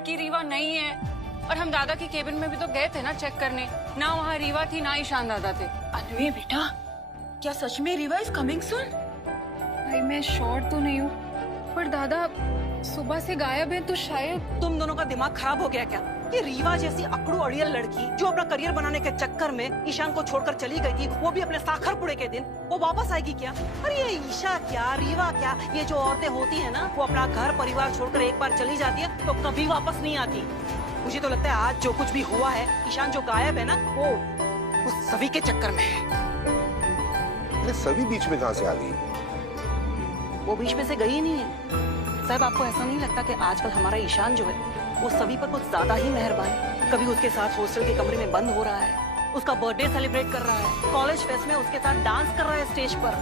लड़की रीवा नहीं है। और हम दादा की केबिन में भी तो गए थे ना चेक करने, ना वहाँ रीवा थी ना ईशान दादा थे। अन्वी बेटा, क्या सच में रीवा इज कमिंग सून? भाई मैं श्योर तो नहीं हूँ, पर दादा सुबह से गायब है, तो शायद। तुम दोनों का दिमाग खराब हो गया क्या? ये रीवा जैसी अकड़ू अड़ियल लड़की जो अपना करियर बनाने के चक्कर में ईशान को छोड़कर चली गई थी, वो भी अपने साखर पुड़े के दिन, वो वापस आएगी क्या? अरे ये ईशा क्या, रीवा क्या, ये जो औरतें होती है ना, वो अपना घर परिवार छोड़कर एक बार चली जाती है तो कभी वापस नहीं आती। मुझे तो लगता है आज जो कुछ भी हुआ है, ईशान जो गायब है ना, वो सभी के चक्कर में है। अरे सभी बीच में कहाँ से आ गई? वो बीच में से गई ही नहीं है। साहब आपको ऐसा नहीं लगता कि आजकल हमारा ईशान जो है वो सभी पर कुछ ज्यादा ही मेहरबान है? कभी उसके साथ हॉस्टल के कमरे में बंद हो रहा है, उसका बर्थडे सेलिब्रेट कर रहा है, कॉलेज फेस्ट में उसके साथ डांस कर रहा है स्टेज पर।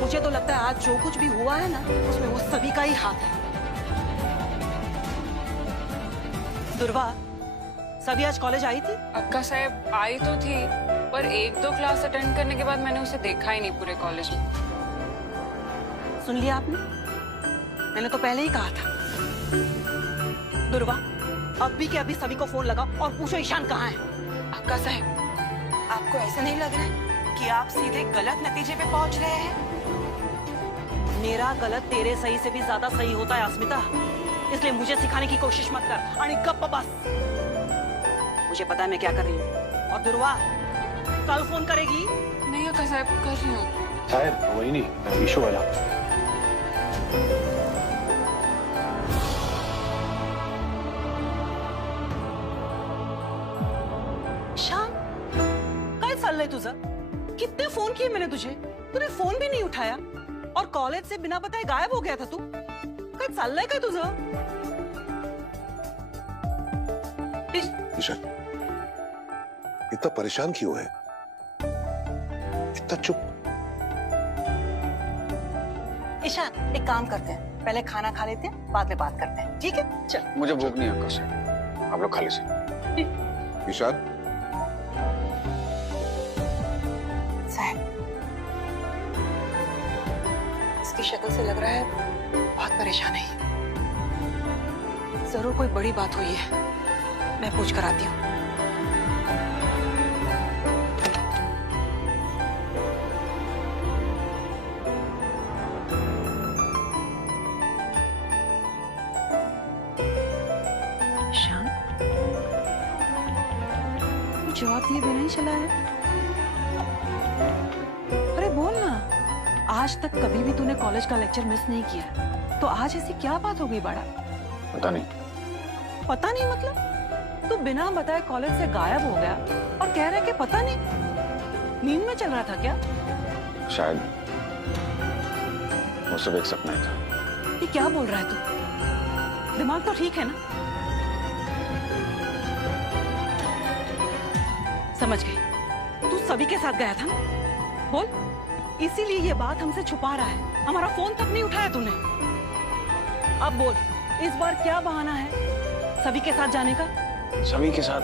मुझे तो लगता है आज जो कुछ भी हुआ है ना, उसमें वो सभी का ही हाथ है। दुर्वा, सभी आज कॉलेज आई थी? अक्का साहब आई तो थी, पर एक दो क्लास अटेंड करने के बाद मैंने उसे देखा ही नहीं पूरे कॉलेज में। सुन लिया आपने? मैंने तो पहले ही कहा था। दुर्वा, अभी के अभी सभी को फोन लगा और पूछो ईशान कहाँ है। अक्का साहब, आपको ऐसा नहीं लग रहा है कि आप सीधे गलत नतीजे पे पहुंच रहे हैं? मेरा गलत तेरे सही से भी ज्यादा सही होता है अस्मिता, इसलिए मुझे सिखाने की कोशिश मत कर। अरे गप बस, मुझे पता है मैं क्या कर रही हूँ। और दुर्वा, कल फोन करेगी? नहीं अक्का साहब, कर रही हूँ। साहब वही नहीं, ईशू वाला। शाम, काय चाललंय तुझं? कितने फोन किए मैंने तुझे, तूने फोन भी नहीं उठाया, और कॉलेज से बिना बताए गायब हो गया था तू। काय चाललंय काय तुझं? ईशान, इतना परेशान क्यों है? इतना चुप? ईशान, एक काम करते हैं, पहले खाना खा लेते हैं, बाद में बात करते हैं, ठीक है? चल। मुझे भूख नहीं है अक्का साहब, आप लोग खा लीजिए। ईशान, साहब, इसकी शक्ल से लग रहा है बहुत परेशान है। जरूर कोई बड़ी बात हुई है, मैं पूछ कर आती हूँ। ईशान, तू जवाब दिए बिना ही चला है? अरे बोल ना, आज तक कभी भी तूने कॉलेज का लेक्चर मिस नहीं किया, तो आज ऐसी क्या बात हो गई बड़ा? पता नहीं। पता नहीं मतलब? तू बिना बताए कॉलेज से गायब हो गया और कह रहा है कि पता नहीं। नींद में चल रहा था क्या? शायद वो सब एक सपना ही था। ये क्या बोल रहा है तू? दिमाग तो ठीक है ना? समझ गई, तू सभी के साथ गया था ना? बोल, इसीलिए ये बात हमसे छुपा रहा है, हमारा फोन तक नहीं उठाया तूने। अब बोल, इस बार क्या बहाना है सभी के साथ जाने का? सभी के साथ?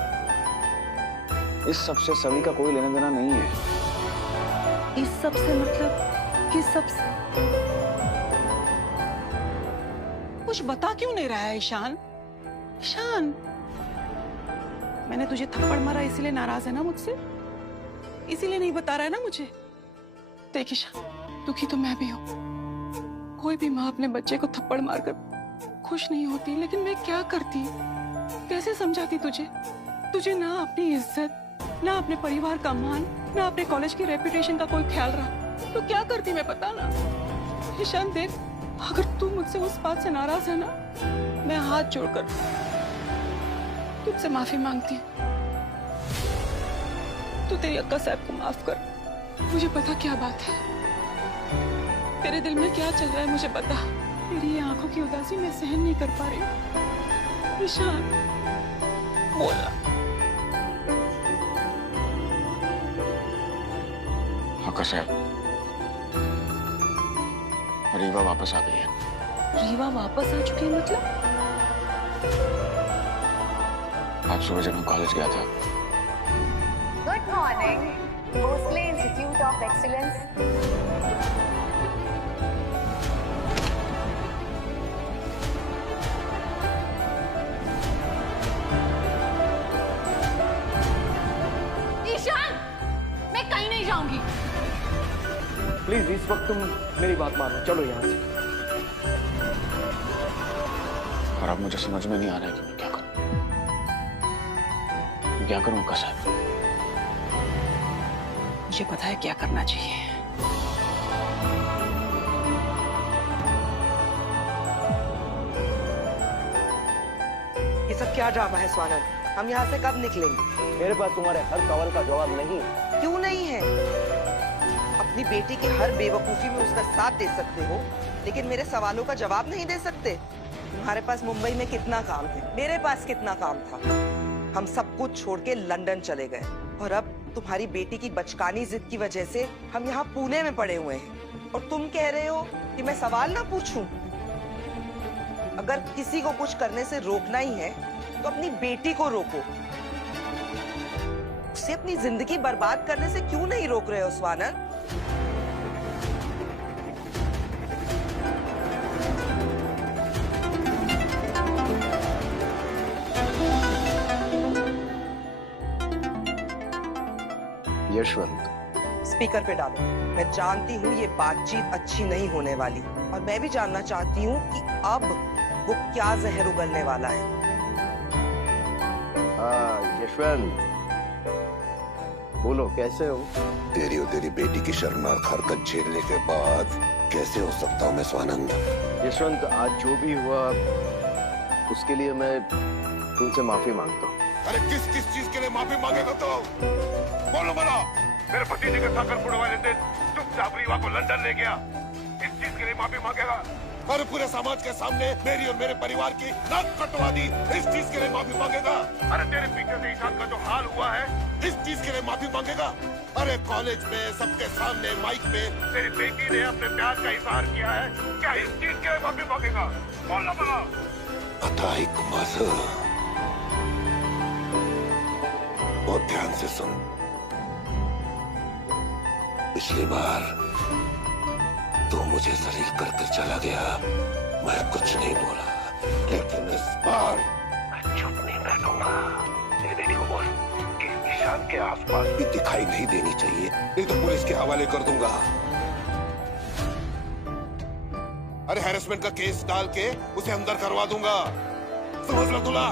इस सब से सभी का कोई लेना देना नहीं है। इस सब से मतलब किस सब से? कुछ बता क्यों नहीं रहा है ईशान? ईशान, मैंने तुझे थप्पड़ मारा इसीलिए नाराज है ना मुझसे? इसीलिए नहीं बता रहा है ना मुझे? देख ईशान, दुखी तो मैं भी हूँ। कोई भी माँ अपने बच्चे को थप्पड़ मारकर खुश नहीं होती, लेकिन मैं क्या करती, कैसे समझाती तुझे? तुझे ना अपनी इज्जत, ना अपने परिवार का मान, ना अपने कॉलेज की रेपुटेशन का कोई ख्याल रहा, तो क्या करती मैं बता ना? ईशान देख, अगर तू मुझसे उस बात से नाराज है ना, मैं हाथ जोड़कर तुझसे माफी मांगती हूँ। तू तेरी अक्का साहब को माफ कर। मुझे पता क्या बात है, तेरे दिल में क्या चल रहा है मुझे पता। तेरी ये आंखों की उदासी मैं सहन नहीं कर पा रही हूँ। ईशान, बोला। अक्का साहब, रीवा वापस आ गई है। रीवा वापस आ चुकी है मतलब? आज सुबह जब मैं कॉलेज गया था। Good morning, Bhosle Institute of Excellence. Please इस वक्त तुम मेरी बात मानो, चलो यहाँ से। और अब मुझे समझ में नहीं आ रहा है कि मैं क्या करूं। क्या करूं अक्का साहब? मुझे पता है क्या करना चाहिए। ये सब क्या ड्रामा है स्वानंद? हम यहाँ से कब निकलेंगे? मेरे पास तुम्हारे हर सवाल का जवाब नहीं। क्यों नहीं है? अपनी बेटी की हर बेवकूफी में उसका साथ दे सकते हो, लेकिन मेरे सवालों का जवाब नहीं दे सकते। तुम्हारे पास मुंबई में कितना काम है, मेरे पास कितना काम था। हम सब कुछ छोड़ के लंदन चले गए और अब तुम्हारी बेटी की बचकानी जिद की वजह से हम यहाँ पुणे में पड़े हुए हैं और तुम कह रहे हो कि मैं सवाल ना पूछूं। अगर किसी को कुछ करने से रोकना ही है तो अपनी बेटी को रोको। उसे अपनी जिंदगी बर्बाद करने से क्यों नहीं रोक रहे हो स्वानंद? यशवंत, स्पीकर पे डालो। मैं जानती हूँ ये बातचीत अच्छी नहीं होने वाली और मैं भी जानना चाहती हूँ कि अब वो क्या जहर उगलने वाला है। हाँ यशवंत, बोलो कैसे हो? तेरी और तेरी बेटी की शर्मनाक हरकत झेलने के बाद कैसे हो सकता हूँ मैं स्वानंद? यशवंत, आज जो भी हुआ उसके लिए मैं तुमसे माफी मांगता हूँ। अरे किस किस चीज के लिए माफी मांगेगा तो बोलो बोलो। मेरे भतीजे के साकर पुणे वाले दिन चुपचाप रीवा को लंदन ले गया, इस चीज के लिए माफी मांगेगा? और पूरे समाज के सामने मेरी और मेरे परिवार की नाक कटवा दी, इस चीज के लिए माफी मांगेगा? अरे तेरे पीछे से ईशान का जो हाल हुआ है, इस चीज के लिए माफी मांगेगा? अरे कॉलेज में सबके सामने माइक पे तेरी बेटी ने अपने प्यार का इजहार किया है, क्या इस चीज के लिए माफी मांगेगा? बोलो बोलो। अताइक मज़ा, बहुत ध्यान से सुन। पिछली बार तू मुझे जलील करके चला गया, मैं कुछ नहीं बोला, लेकिन इस बार मैं चुप नहीं बैठूंगा। तेरी बेटी को बोल कि ईशान के आसपास भी दिखाई नहीं देनी चाहिए, नहीं तो पुलिस के हवाले कर दूंगा। अरे हैरेसमेंट का केस डाल के उसे अंदर करवा दूंगा, समझ लो तुला?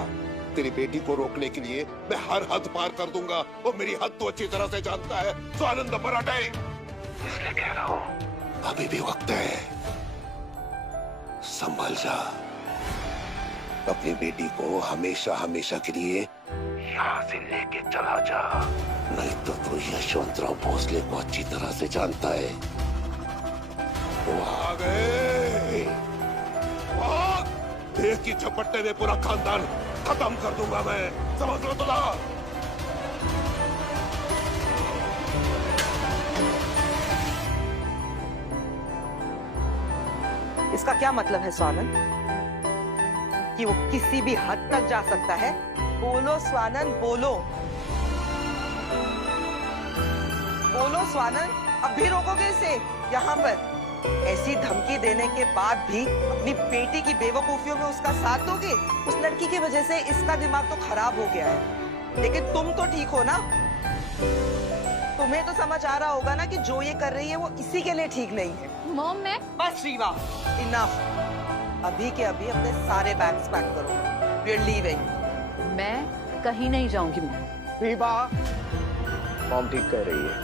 तेरी बेटी को रोकने के लिए मैं हर हद पार कर दूंगा, वो मेरी हद तो अच्छी तरह से जानता है। स्वानंद मराठे, इसलिए कह रहा हूँ अभी भी वक्त है, संभल जा। अपनी बेटी को हमेशा हमेशा के लिए यहाँ से लेके चला जा, नहीं तो तू यशवंतराव भोसले को अच्छी तरह से जानता है। वो आ गए, एक ही झपट्टे में पूरा खानदान खत्म कर दूंगा मैं, समझ लो तुला? इसका क्या मतलब है स्वानंद? कि वो किसी भी हद तक जा सकता है? बोलो स्वानंद, बोलो बोलो स्वानंद, अब भी रोकोगे इसे यहाँ पर? ऐसी धमकी देने के बाद भी अपनी बेटी की बेवकूफियों में उसका साथ दोगे? उस लड़की की वजह से इसका दिमाग तो खराब हो गया है, लेकिन तुम तो ठीक हो ना? तुम्हें तो समझ आ रहा होगा ना कि जो ये कर रही है वो इसी के लिए ठीक नहीं है। मॉम, मैं बस रीवा, इनफ। अभी के अभी अपने सारे बैग्स पैक करो, वी आर लीविंग। मैं कहीं नहीं जाऊंगी। रीवा, मॉम ठीक कह रही है,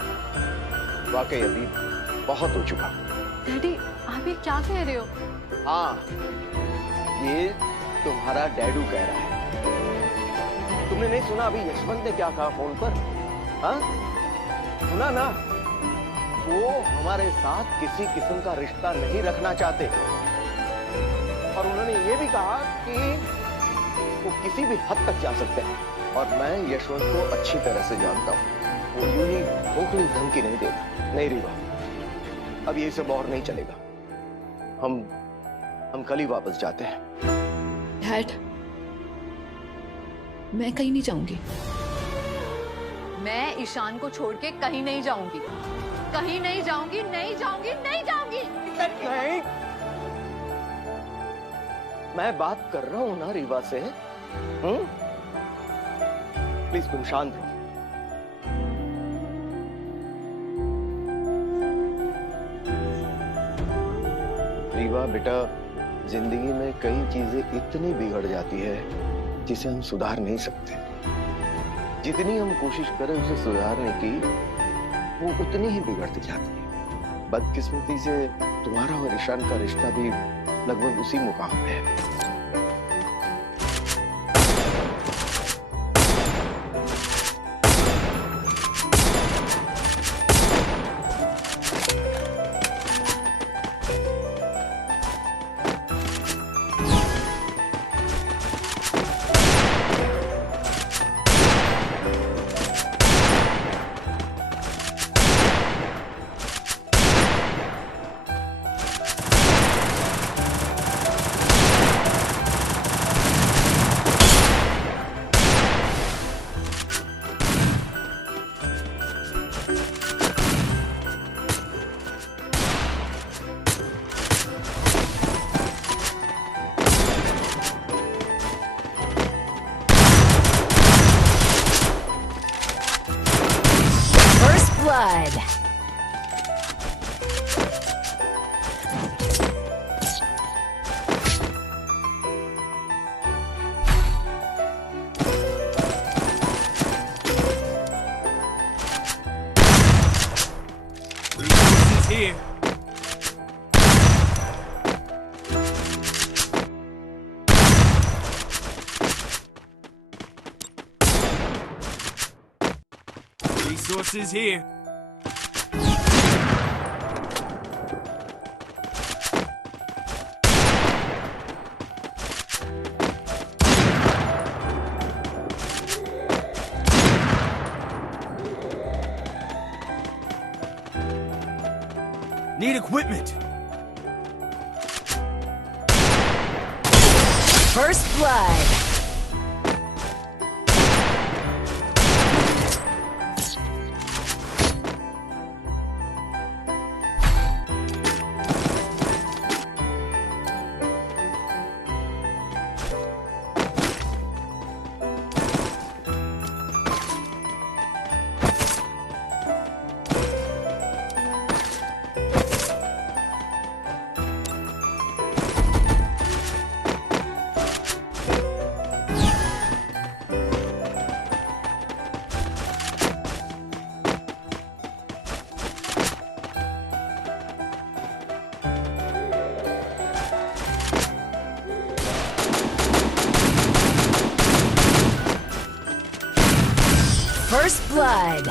वाकई अभी बहुत हो चुका। डैडी, आप ये क्या कह रहे हो? हाँ, ये तुम्हारा डैडू कह रहा है। तुमने नहीं सुना अभी यशवंत ने क्या कहा फोन पर? हाँ, सुना ना? वो हमारे साथ किसी किस्म का रिश्ता नहीं रखना चाहते और उन्होंने ये भी कहा कि वो किसी भी हद तक जा सकते हैं। और मैं यशवंत को अच्छी तरह से जानता हूँ, वो यूं ही खोखली धमकी नहीं देता। नहीं रीवा, अब ये सब और नहीं चलेगा। हम कल ही वापस जाते हैं। डैड, मैं कहीं नहीं जाऊंगी। मैं ईशान को छोड़ के कहीं नहीं जाऊंगी, कहीं नहीं जाऊंगी, नहीं जाऊंगी, नहीं जाऊंगी। नहीं, मैं बात कर रहा हूं ना रीवा से। प्लीज तुम शांत रहो। रीवा बेटा, जिंदगी में कई चीजें इतनी बिगड़ जाती है जिसे हम सुधार नहीं सकते। जितनी हम कोशिश करें उसे सुधारने की, वो उतनी ही बिगड़ती जाती है। बदकिस्मती से तुम्हारा और ईशान का रिश्ता भी लगभग उसी मुकाम पे है। Blood. Resources here. Resources here. Need equipment. First blood. First blood.